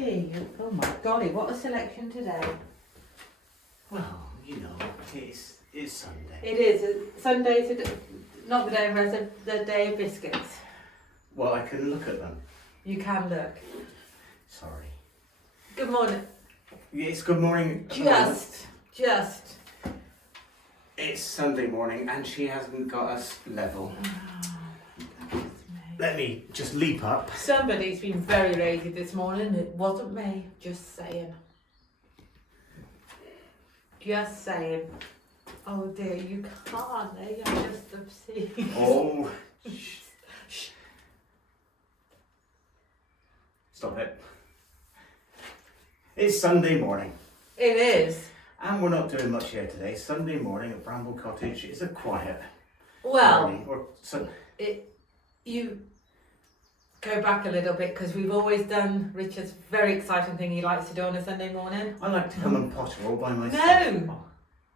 tea. Oh my golly, what a selection today. Well, you know, it's Sunday. It is. Sunday today, not the day of rest, the day of biscuits. Well, I can look at them. You can look. Sorry. Good morning. It's good morning. Just. It's Sunday morning and she hasn't got us level. Let me just leap up. Somebody's been very lazy this morning. It wasn't me. Just saying. Just saying. Oh dear, you can't. You're just obscene. Oh. Shh. Stop it. It's Sunday morning. It is. And we're not doing much here today. Sunday morning at Bramble Cottage is a quiet Well, morning. You go back a little bit because we've always done Richard's very exciting thing he likes to do on a Sunday morning. I like to come and potter all by myself. No!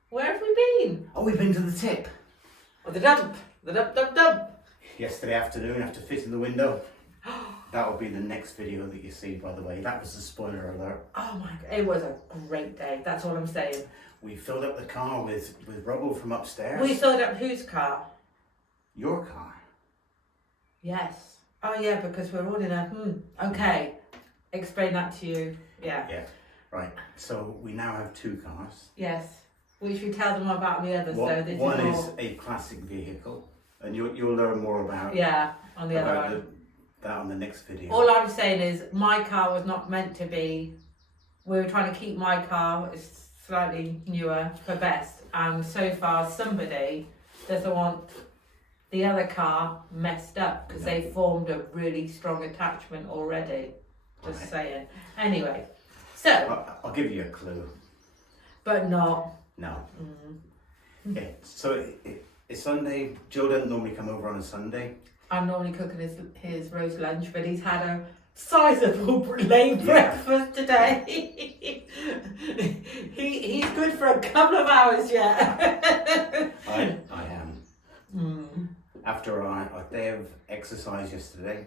Where have we been? Oh, we've been to the tip. Oh, the dump. Yesterday afternoon after fitting the window. That will be the next video that you see, by the way. That was a spoiler alert. Oh my god, it was a great day. That's all I'm saying. We filled up the car with rubble from upstairs. We filled up whose car? Your car. Yes. Oh yeah, because we're all in a okay. Explain that to you. Yeah. Yeah. Right. So we now have two cars. Yes. Which we tell them about the others though. One is a classic vehicle, and you'll learn more about on the other one. That on the next video. All I'm saying is my car was not meant to be. We were trying to keep my car, it's slightly newer, for best, and so far somebody doesn't want the other car messed up because they formed a really strong attachment already. Just saying. Anyway, so. I'll give you a clue. But not. No. Yeah. So it's Sunday. Joe doesn't normally come over on a Sunday. I'm normally cooking his roast lunch, but he's had a sizable late breakfast today. He's good for a couple of hours yet. I am. After our day of exercise yesterday,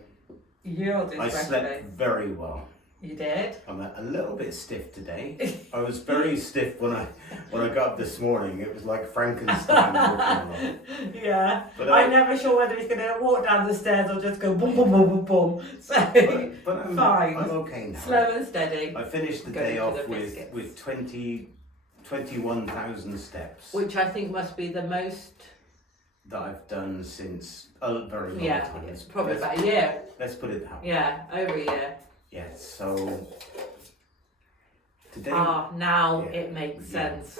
I slept very well. You did? I'm a little bit stiff today. I was very stiff when I got up this morning. It was like Frankenstein walking along. Yeah. But I'm never sure whether he's going to walk down the stairs or just go boom, boom, boom, boom, boom. So, but I'm fine. I'm okay now. Slow and steady. I finished the day off with 21,000 steps. Which I think must be the most that I've done since a very long time. Yeah, probably about a year. Let's put it that way. Yeah, over a year. Yeah, so today. Now it makes sense.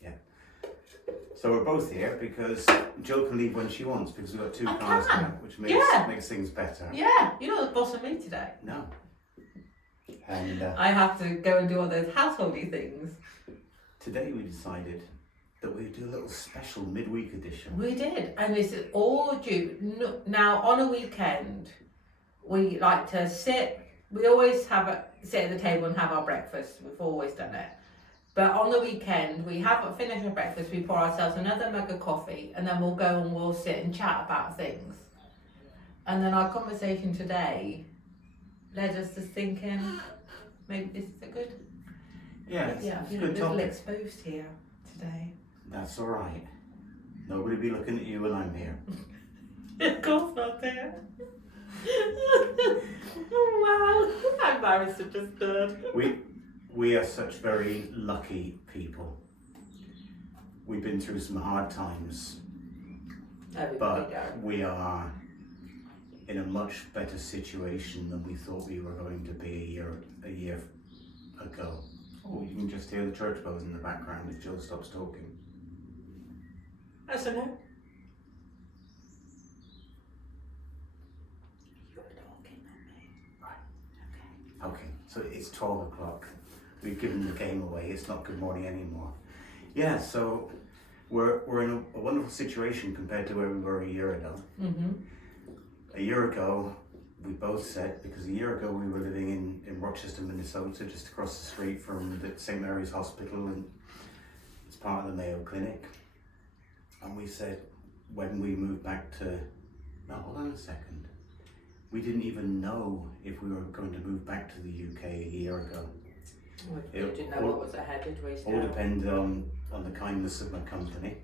Yeah. So we're both here because Jill can leave when she wants because we've got two cars now, which makes things better. Yeah, you're not the boss of me today. No. And I have to go and do all those householdy things. Today we decided that we'd do a little special midweek edition. We did, and this is all due. Now, on a weekend, we like to sit. We always sit at the table and have our breakfast. We've always done it. But on the weekend, we haven't finished our breakfast. We pour ourselves another mug of coffee, and then we'll go and we'll sit and chat about things. And then our conversation today led us to thinking, maybe this is a good. Yeah, it's a good little topic. exposed here today. That's all right. Nobody will be looking at you when I'm here. Of course not there. Oh wow, I'm embarrassed to just stood. We are such very lucky people. We've been through some hard times, but we are in a much better situation than we thought we were going to be a year ago. Oh, you can just hear the church bells in the background as Jill stops talking. That's a no. You're talking, not me. Right. Okay, so it's 12 o'clock. We've given the game away. It's not good morning anymore. Yeah, so we're in a wonderful situation compared to where we were a year ago. A year ago, we both said, because a year ago we were living in Rochester, Minnesota, just across the street from the St. Mary's Hospital, and it's part of the Mayo Clinic. And we said, when we moved back to, no, hold on a second. we didn't even know if we were going to move back to the UK a year ago. We didn't know what was ahead, did we? All depended on the kindness of my company,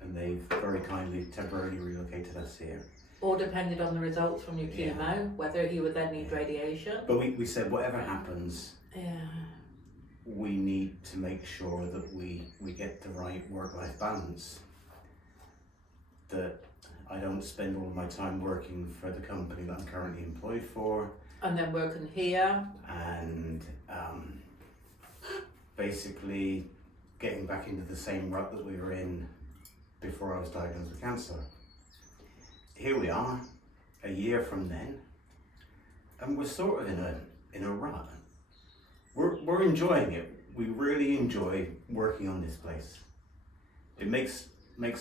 and they've very kindly temporarily relocated us here. All depended on the results from your chemo, whether he would then need radiation. But we said whatever happens, Yeah. we need to make sure that we get the right work-life balance. That I don't spend all of my time working for the company that I'm currently employed for. And then working here. And basically getting back into the same rut that we were in before I was diagnosed with cancer. Here we are, a year from then, and we're sort of in a rut. We're enjoying it. We really enjoy working on this place. It makes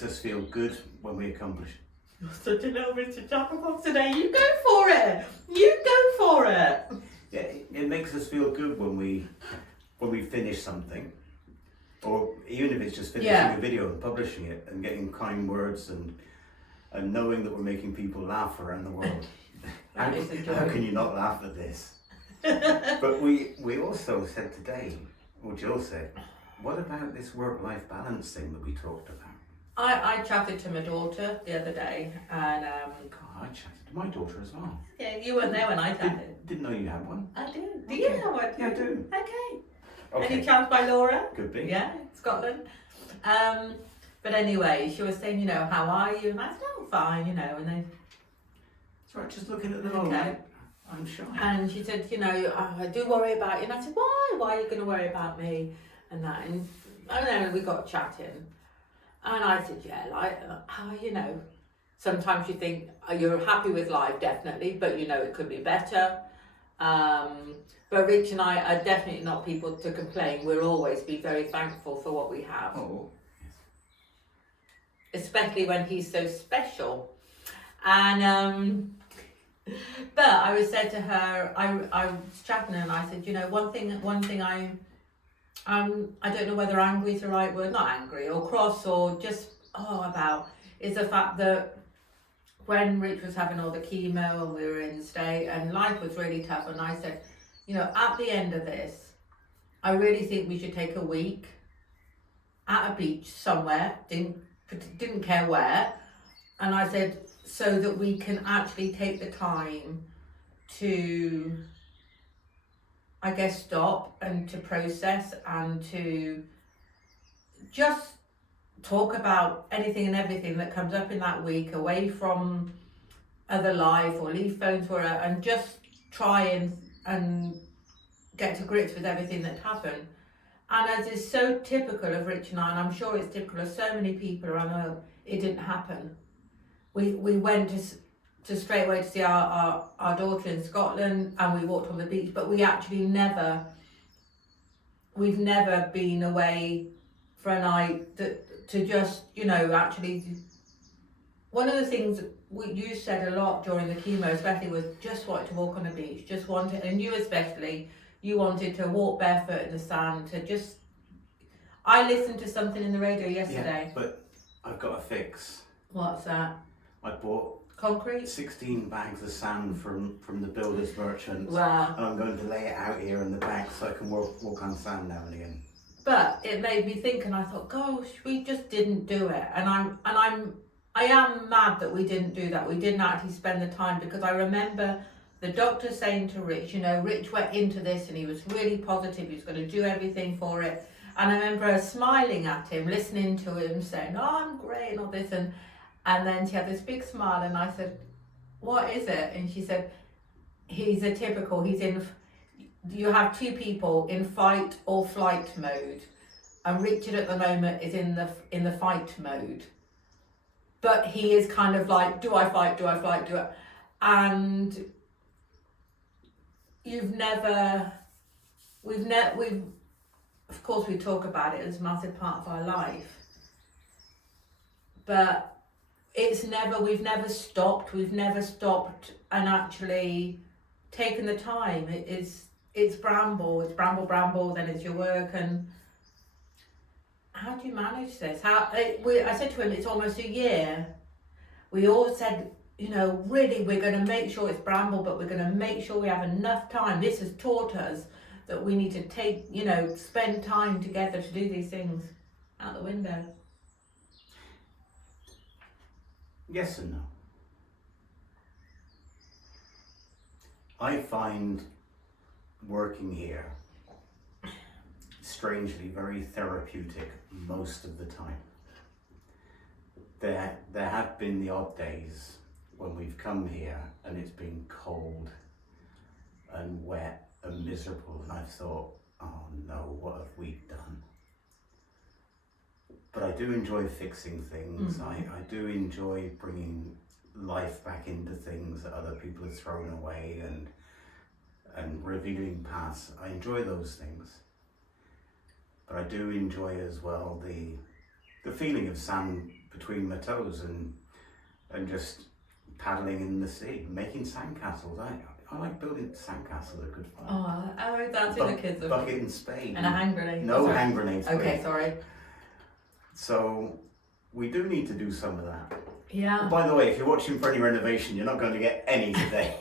us feel good when we accomplish it. You're such a little Mr. Jabberbox today. You go for it. You go for it. Yeah, it makes us feel good when we finish something, or even if it's just finishing a video and publishing it and getting kind words and knowing that we're making people laugh around the world. How can you not laugh at this? But we also said today, or Jill said, what about this work-life balance thing that we talked about? I chatted to my daughter the other day, and God, I chatted to my daughter as well. yeah, you weren't there when I chatted. Didn't know you had one. I do. Do you have one? Yeah, I do. Okay. Any chance by Laura? Could be. Yeah, Scotland. But anyway, she was saying, how are you? And I said, oh, fine, and then. It's right, just looking at the moment. Okay. I'm shy. And she said, I do worry about you. And I said, why? Why are you going to worry about me? And that. And then we got chatting. And I said, sometimes you think you're happy with life, definitely, but it could be better. But Rich and I are definitely not people to complain. We'll always be very thankful for what we have. Oh. Especially when he's so special. And but I was said to her, I was chatting and I said, one thing I don't know whether angry is the right word, not angry or cross or just about, is the fact that when Rich was having all the chemo and we were in state and life was really tough, and I said, at the end of this, I really think we should take a week at a beach somewhere, didn't care where, and I said, so that we can actually take the time to, I guess, stop and to process and to just talk about anything and everything that comes up in that week, away from other life or leave phones for her, and just try and get to grips with everything that happened. And as is so typical of Rich and I, and I'm sure it's typical of so many people around the world, it didn't happen. We went to straight away to see our daughter in Scotland, and we walked on the beach, but we actually we've never been away for a night to just, actually, one of the things you said a lot during the chemo especially was just wanted to walk on the beach, just wanted, and you especially, you wanted to walk barefoot in the sand, to just, I listened to something in the radio yesterday. Yeah, but I've got a fix. What's that? I bought concrete? 16 bags of sand from the builder's merchants. Wow. And I'm going to lay it out here in the back so I can walk on sand now and again. But it made me think, and I thought, gosh, we just didn't do it. And I am mad that we didn't do that. We didn't actually spend the time, because I remember the doctor saying to Rich, Rich went into this and he was really positive, he was going to do everything for it. And I remember her smiling at him, listening to him, saying, oh, I'm great and all this. And then she had this big smile, and I said, what is it? And she said, you have two people in fight or flight mode. And Richard at the moment is in the fight mode. But he is kind of like, do I fight? And of course we talk about it as a massive part of our life. But we've never stopped and actually taken the time. It's Bramble, then it's your work. And how do you manage this? I said to him, it's almost a year. We all said you know, really we're going to make sure it's Bramble, but we're going to make sure we have enough time. This has taught us that we need to take, you know, spend time together to do these things. Out the window. Yes and no. I find working here strangely very therapeutic most of the time. There have been the odd days when we've come here and it's been cold and wet and miserable, and I've thought, oh no, what have we done? But I do enjoy fixing things. I do enjoy bringing life back into things that other people have thrown away, and revealing paths. I enjoy those things. But I do enjoy as well the feeling of sand between my toes and just paddling in the sea, making sandcastles. I like building sandcastles, are good fun. Oh, that's what the kids are. Bucket and spade. And a hand grenade. No hand grenades. Okay, sorry. So we do need to do some of that. Yeah. And by the way, if you're watching for any renovation, you're not going to get any today.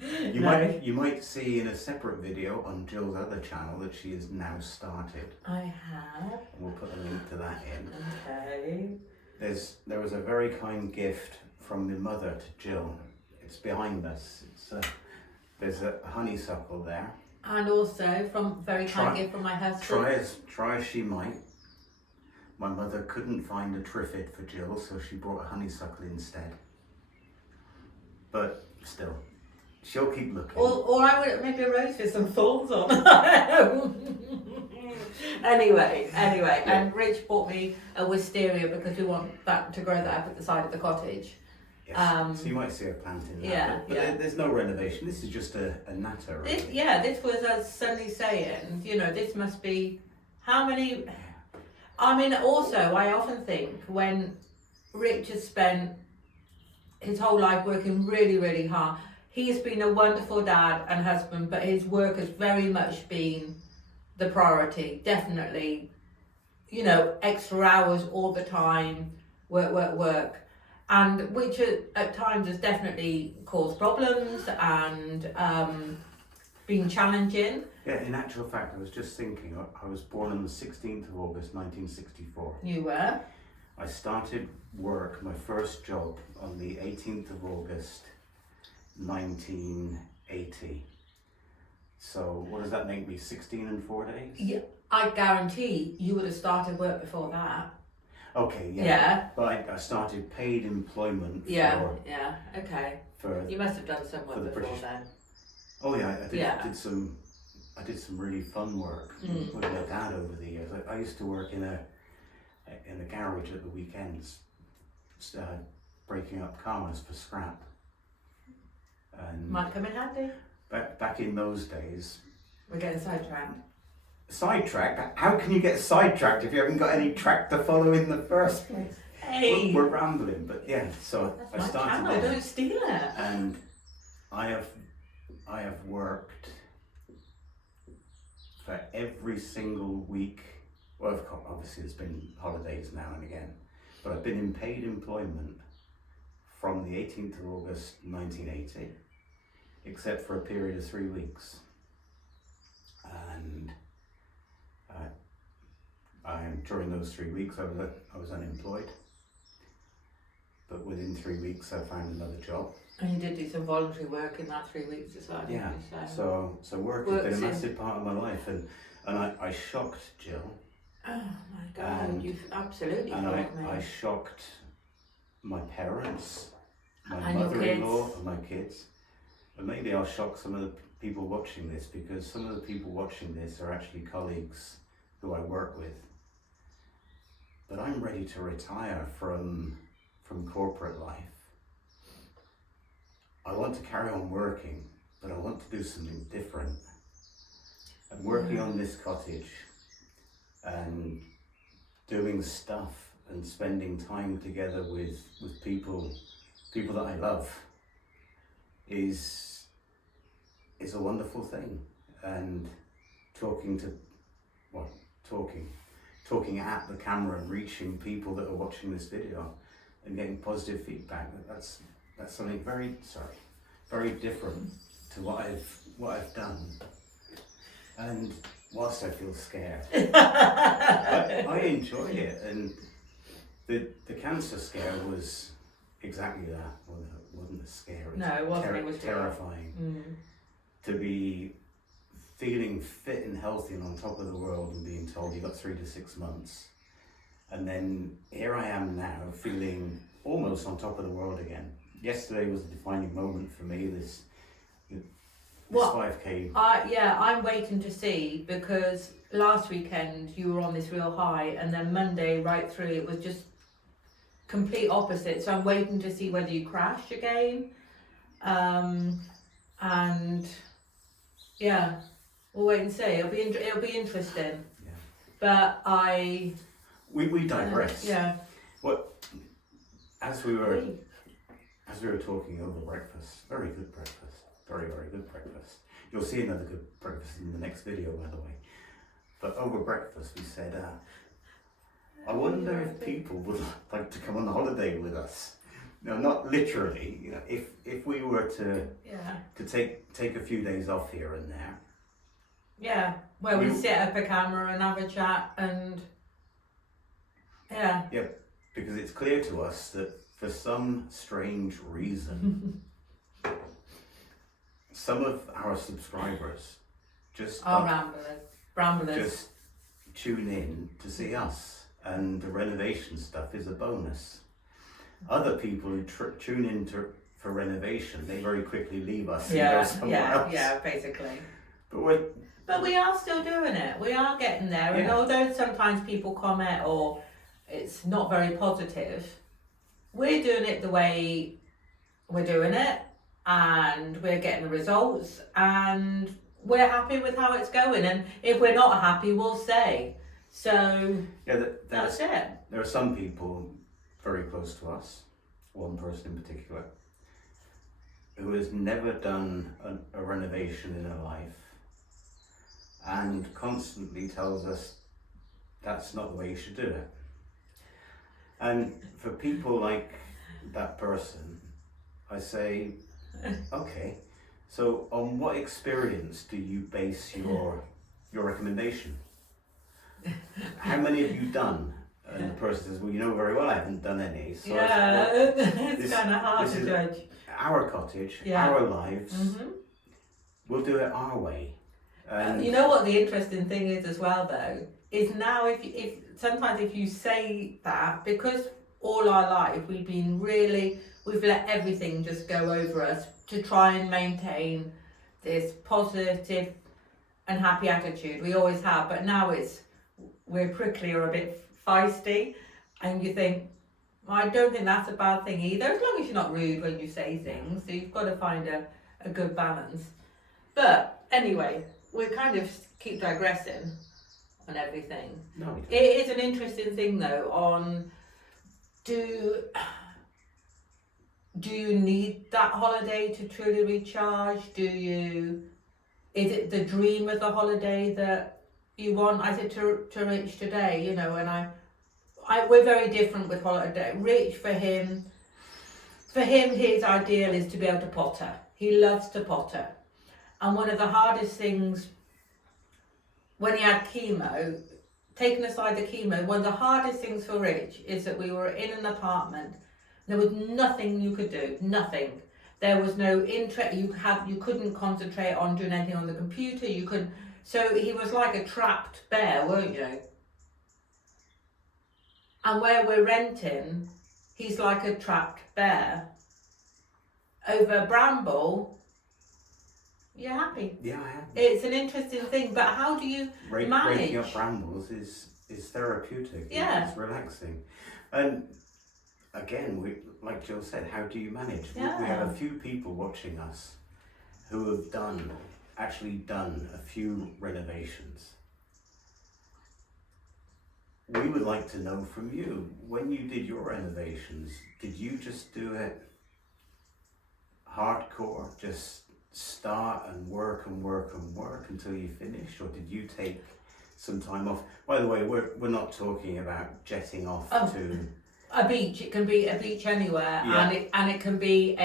You might see in a separate video on Jill's other channel that she has now started. I have. And we'll put a link to that in. Okay. There was a very kind gift from the mother to Gill. It's behind us. There's a honeysuckle there. And also from very kind gift from my husband. Try as she might. My mother couldn't find a triffid for Gill, so she brought a honeysuckle instead. But still, she'll keep looking. Or I would maybe a rose with some thorns on. Anyway, and Rich bought me a wisteria because we want that to grow that up at the side of the cottage. Yes. So you might see a plant in that. But there's no renovation. This is just a natter. Really. This was us suddenly saying, you know, this must be how many. I mean, also, I often think when Rich has spent his whole life working really, really hard, he's been a wonderful dad and husband, but his work has very much been the priority. Definitely, you know, extra hours all the time, work. And which at times has definitely caused problems and been challenging. Yeah, in actual fact, I was just thinking, I was born on the 16th of August 1964. You were? I started work, my first job, on the 18th of August 1980. So what does that make me, 16 and 4 days? Yeah, I guarantee you would have started work before that. Okay, yeah. Yeah. But I started paid employment Okay. For you must have done some work before British then. Oh yeah, I did some really fun work with my dad over the years. I used to work in a garage at the weekends, breaking up cars for scrap. And Might come in handy. back in those days. We're getting sidetracked. Sidetracked? How can you get sidetracked if you haven't got any track to follow in the first place? Hey, We're rambling, but yeah. So that's I started my channel. there, Don't steal it. and I have worked for every single week. Well, of course, obviously there's been holidays now and again, but I've been in paid employment from the 18th of August 1980, except for a period of 3 weeks. And during those 3 weeks I was unemployed, but within 3 weeks I found another job. And you did do some voluntary work in that 3 weeks as well. Yeah, so work has been a massive part of my life, and I shocked Gill. Oh my God, you've absolutely and shocked me. I shocked my parents, my And your mother-in-law, kids. and my kids. And maybe I'll shock some of the people watching this, because some of the people watching this are actually colleagues who I work with. But I'm ready to retire from corporate life. I want to carry on working, but I want to do something different. And working on this cottage and doing stuff and spending time together with people that I love is a wonderful thing. And talking at the camera and reaching people that are watching this video, and getting positive feedback. That's something very different to what I've done. And whilst I feel scared, I enjoy it. And the cancer scare was exactly that. Well, it wasn't a scare. No, it wasn't. It was terrifying. To be feeling fit and healthy and on top of the world and being told you got 3 to 6 months. And then here I am now feeling almost on top of the world again. Yesterday was a defining moment for me, this 5K. I'm waiting to see, because last weekend you were on this real high, and then Monday right through it was just complete opposite. So I'm waiting to see whether you crash again. And yeah, we'll wait and see. It'll be interesting. Yeah. But we digress. Yeah. As we were talking over breakfast, very good breakfast, very good breakfast. You'll see another good breakfast in the next video, by the way. But over breakfast, we said, I wonder if people would like to come on holiday with us. No, not literally. You know, if we were to take a few days off here and there. Yeah, where we set up a camera and have a chat and. Yeah. Yeah, because it's clear to us that for some strange reason, some of our subscribers just Bramblers just tune in to see us, and the renovation stuff is a bonus. Other people who tune in for renovation, they very quickly leave us and go somewhere else. Yeah, basically. But we are still doing it. We are getting there, and although sometimes people comment or it's not very positive, we're doing it the way we're doing it, and we're getting the results, and we're happy with how it's going. And if we're not happy, we'll say. So that's it. There are some people very close to us, one person in particular, who has never done a renovation in her life and constantly tells us that's not the way you should do it. And for people like that person, I say, okay, so on what experience do you base your recommendation? How many have you done? And the person says, well, you know very well I haven't done any. So it's kind of hard to judge. Our cottage, our lives, we'll do it our way. You know what the interesting thing is as well, though, is now if sometimes if you say that, because all our life we've let everything just go over us to try and maintain this positive and happy attitude. We always have, but now we're prickly or a bit feisty, and you think, well, I don't think that's a bad thing either, as long as you're not rude when you say things. So you've got to find a good balance. But anyway, we kind of keep digressing on everything. No. It is an interesting thing though on do you need that holiday to truly recharge? Is it the dream of the holiday that you want? I said to Rich today, you know, and we're very different with holiday. Rich, for him his ideal is to be able to potter. He loves to potter. And one of the hardest things when he had chemo, taking aside the chemo, one of the hardest things for Rich is that we were in an apartment. There was nothing you could do, nothing. There was no interest. You couldn't concentrate on doing anything on the computer. You couldn't. So he was like a trapped bear, weren't you? And where we're renting, he's like a trapped bear. Over Bramble, you're happy. Yeah, I am. It's an interesting thing, but how do you manage? Raking up brambles is therapeutic. Yeah. It's relaxing. And again, like Jill said, how do you manage? Yeah. We have a few people watching us who have actually done a few renovations. We would like to know from you, when you did your renovations, did you just do it hardcore, just start and work until you finished, or did you take some time off? By the way, we're not talking about jetting off to a beach. It can be a beach anywhere, Yeah. and it can be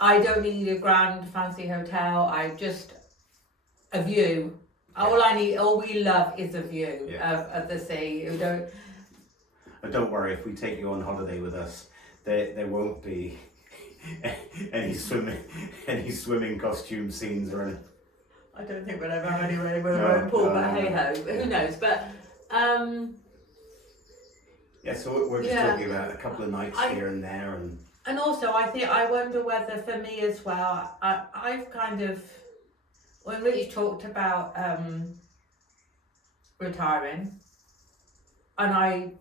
I don't need a grand fancy hotel. I just a view. All we love is a view of the sea. We don't. But don't worry, if we take you on holiday with us, there won't be any swimming costume scenes or anything. I don't think we'll ever have anywhere with our own pool, but hey ho, who knows? But yeah, so we're just talking about a couple of nights here and there, and also I wonder whether for me as well, I've kind of, when Rich talked about retiring, and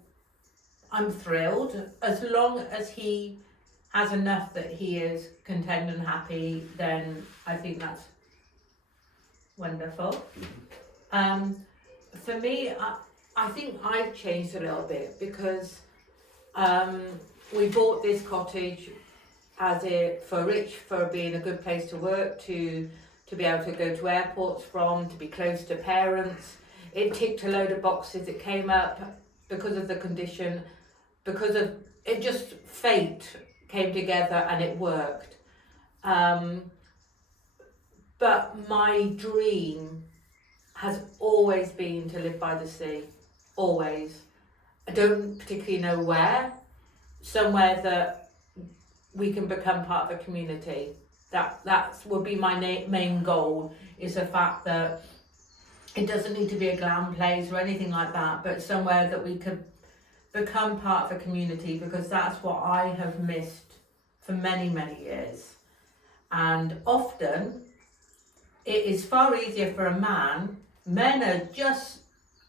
I'm thrilled as long as he has enough that he is content and happy, then I think that's wonderful. For me, I think I've changed a little bit because we bought this cottage for Rich, for being a good place to work, to be able to go to airports from, to be close to parents. It ticked a load of boxes. It came up because of the condition, because of it, just fate came together and it worked. But my dream has always been to live by the sea, always. I don't particularly know where, somewhere that we can become part of a community. That would be my main goal, is the fact that it doesn't need to be a glam place or anything like that, but somewhere that we could become part of a community, because that's what I have missed for many, many years. And often it is far easier for a man. Men are just,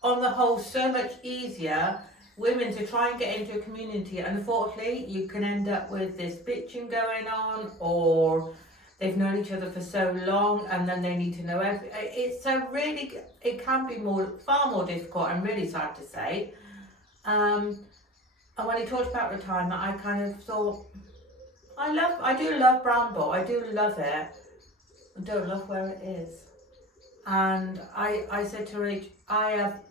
on the whole, so much easier. Women to try and get into a community, and unfortunately you can end up with this bitching going on, or they've known each other for so long and then they need to know it can be far more difficult. I'm really sad to say. And when he talked about retirement, I kind of thought, I do love Bramble, I do love it. I don't love where it is. And I said to Rich, I have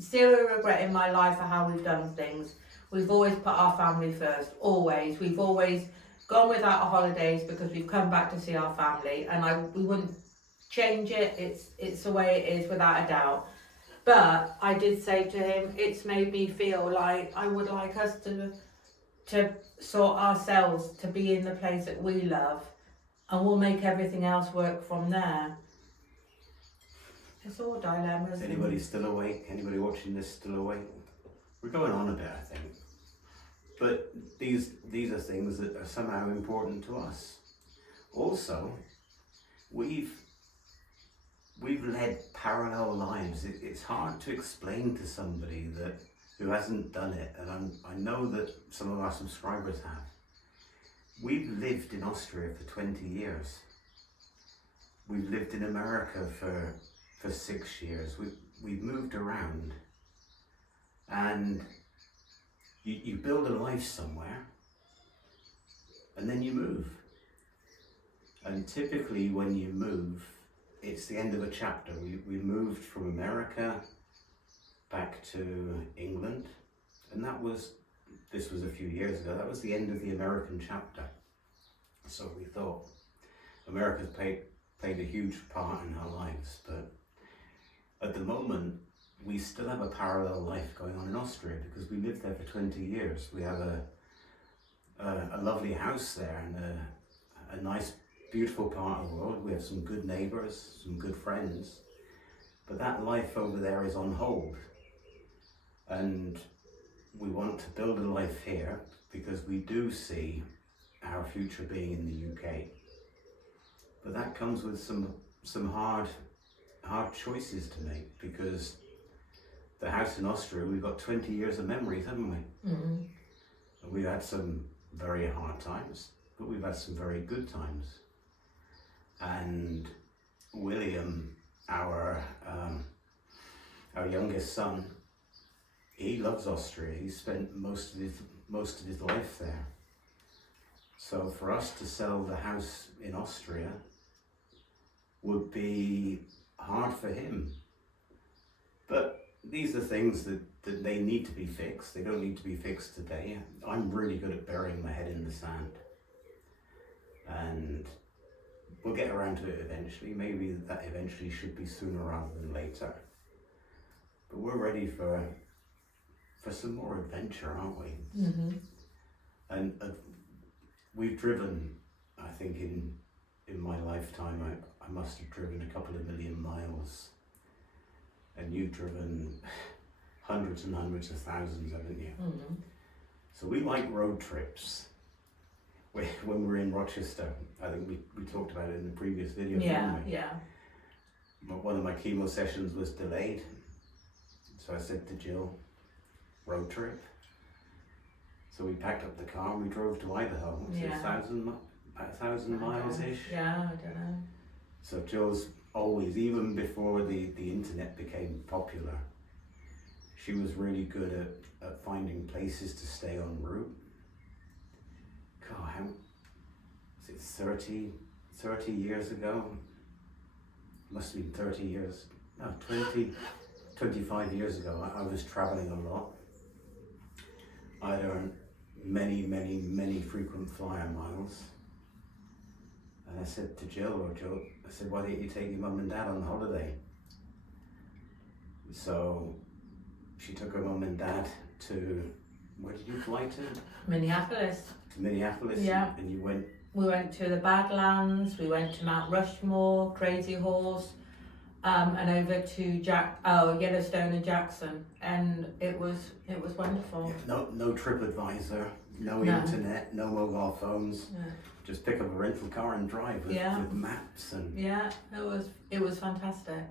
zero regret in my life for how we've done things. We've always put our family first, always. We've always gone without our holidays because we've come back to see our family, and we wouldn't change it. It's the way it is, without a doubt. But I did say to him, it's made me feel like I would like us to sort ourselves to be in the place that we love, and we'll make everything else work from there. It's all dilemmas. Anybody still awake? Anybody watching this still awake? We're going on a bit, I think. But these are things that are somehow important to us. Also, we've led parallel lives. It's hard to explain to somebody who hasn't done it, and I know that some of our subscribers have. We've lived in Austria for 20 years. We've lived in America for 6 years. We've moved around, and you build a life somewhere and then you move. And typically when you move, it's the end of a chapter. We moved from America back to England, and this was a few years ago. That was the end of the American chapter. So we thought America's played a huge part in our lives, but at the moment we still have a parallel life going on in Austria because we lived there for 20 years. We have a lovely house there and a nice, beautiful part of the world. We have some good neighbours, some good friends, but that life over there is on hold. And we want to build a life here because we do see our future being in the UK. But that comes with some hard choices to make, because the house in Austria, we've got 20 years of memories, haven't we? Mm-hmm. And we've had some very hard times, but we've had some very good times. And William, our youngest son, he loves Austria. He spent most of his life there. So for us to sell the house in Austria would be hard for him. But these are things that they need to be fixed. They don't need to be fixed today. I'm really good at burying my head in the sand. And we'll get around to it eventually. Maybe that eventually should be sooner rather than later. But we're ready for some more adventure, aren't we? Mm-hmm. And we've driven, I think in my lifetime, I must have driven a couple of million miles. And you've driven hundreds and hundreds of thousands, haven't you? Mm-hmm. So we like road trips. When we were in Rochester, I think we talked about it in the previous video, didn't we? Yeah. One of my chemo sessions was delayed. So I said to Jill, road trip. So we packed up the car and we drove to Idaho. Was it 1,000 miles-ish? Yeah, I don't know. So Jill's always, even before the internet became popular, she was really good at finding places to stay en route. God, how was it 30 years ago? Must have been 30 years, no, 25 years ago. I was traveling a lot. I'd earned many frequent flyer miles. And I said to Jill, I said, why don't you take your mum and dad on holiday? So she took her mum and dad to, where did you fly to? Minneapolis. To Minneapolis? Yeah. And you went? We went to the Badlands, we went to Mount Rushmore, Crazy Horse, and over to Yellowstone and Jackson, and it was wonderful. Yeah, no TripAdvisor, no internet, no mobile phones. Yeah. Just pick up a rental car and drive with maps and. Yeah, it was fantastic.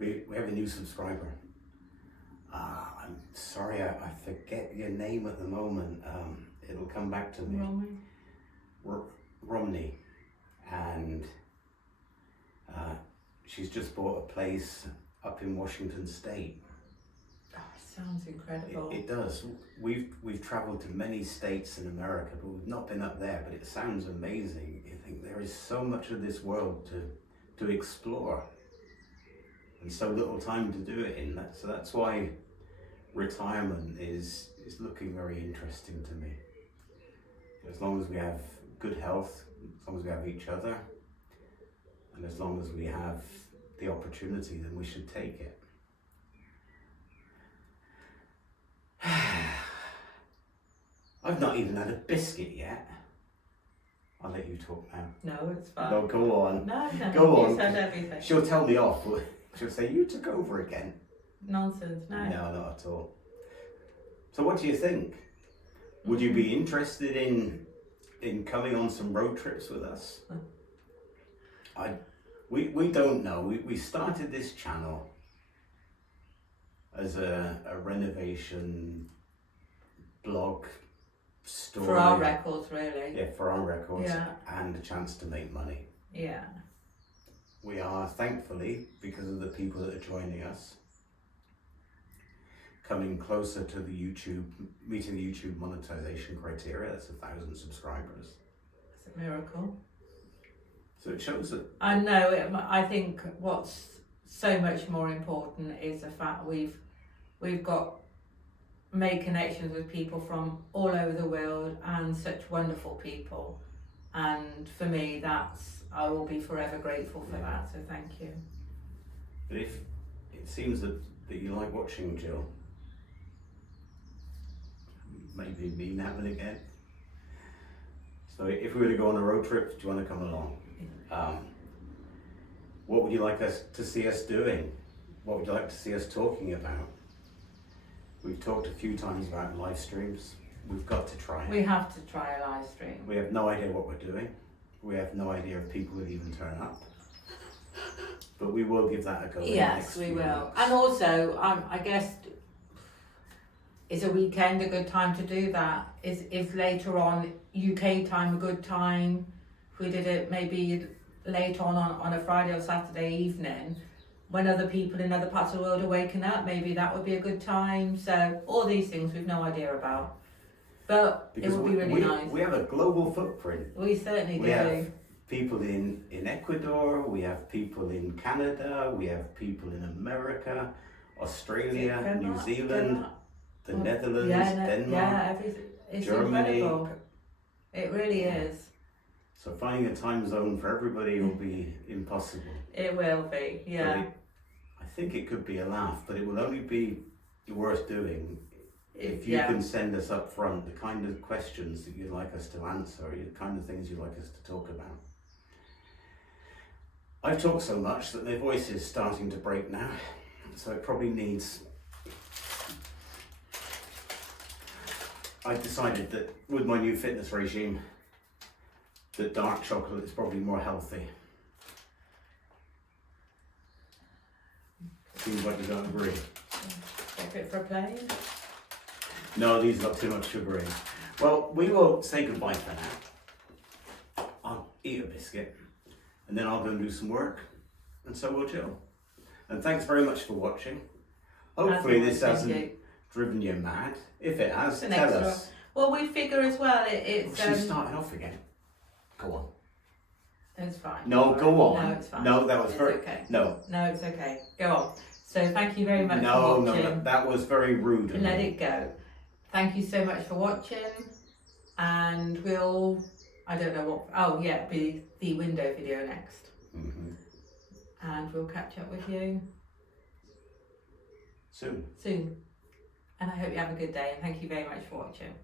We have a new subscriber. I'm sorry, I forget your name at the moment. It'll come back to me. Romney, and she's just bought a place up in Washington State. Oh, it sounds incredible. It does. We've travelled to many states in America, but we've not been up there. But it sounds amazing. You think there is so much of this world to explore, and so little time to do it in. So that's why retirement is looking very interesting to me. As long as we have good health, as long as we have each other, and as long as we have the opportunity, then we should take it. I've not even had a biscuit yet. I'll let you talk now. No, it's fine. No, go on. No, go on. You said everything. She'll tell me off. She'll say, you took over again. Nonsense, no. No, not at all. So what do you think? Would you be interested in coming on some road trips with us? We don't know. We started this channel as a renovation blog story. For our records, really. Yeah, for our records. Yeah. And a chance to make money. Yeah. We are, thankfully, because of the people that are joining us, coming closer to the meeting the YouTube monetization criteria. That's 1,000 subscribers. It's a miracle. So it shows that. I know. I think what's so much more important is the fact we've got made connections with people from all over the world and such wonderful people. And for me, I will be forever grateful for that. So thank you. But if it seems that you like watching Jill, maybe me now and again. So if we were to go on a road trip, do you want to come along? What would you like us to see us doing? What would you like to see us talking about? We've talked a few times about live streams. We've got to try it. We have to try a live stream. We have no idea what we're doing. We have no idea if people will even turn up. But we will give that a go. Yes, we will. And also, I guess, is a weekend a good time to do that? Is later on UK time a good time? If we did it maybe later on a Friday or Saturday evening, when other people in other parts of the world are waking up, maybe that would be a good time. So all these things we've no idea about. But because it would be really nice. We have a global footprint. We certainly do. We have people in Ecuador, we have people in Canada, we have people in America, Australia, New Zealand, the Netherlands, Denmark, yeah, everything. It's Germany. incredible. It really is. So finding a time zone for everybody will be impossible. It will be, yeah. I think it could be a laugh, but it will only be worth doing if you can send us up front the kind of questions that you'd like us to answer, the kind of things you'd like us to talk about. I've talked so much that my voice is starting to break now, so it probably needs... I've decided that with my new fitness regime, that dark chocolate is probably more healthy. Seems like you don't agree. Take it for a plane? No, these got too much sugar in. Well, we will say goodbye for now. I'll eat a biscuit, and then I'll go and do some work, and so will Jill. And thanks very much for watching. Hopefully this hasn't driven you mad. If it has, tell us. Well, we figure as well, it's... She's starting off again. Go on. It's fine. No, go on. No, it's fine. No, that was very... Okay. No. No, it's okay. Go on. So thank you very much for watching. No, that was very rude. Let it go. Thank you so much for watching. And we'll... I don't know what... Oh, yeah, it'll be the window video next. Mm-hmm. And we'll catch up with you... Soon. And I hope you have a good day. And thank you very much for watching.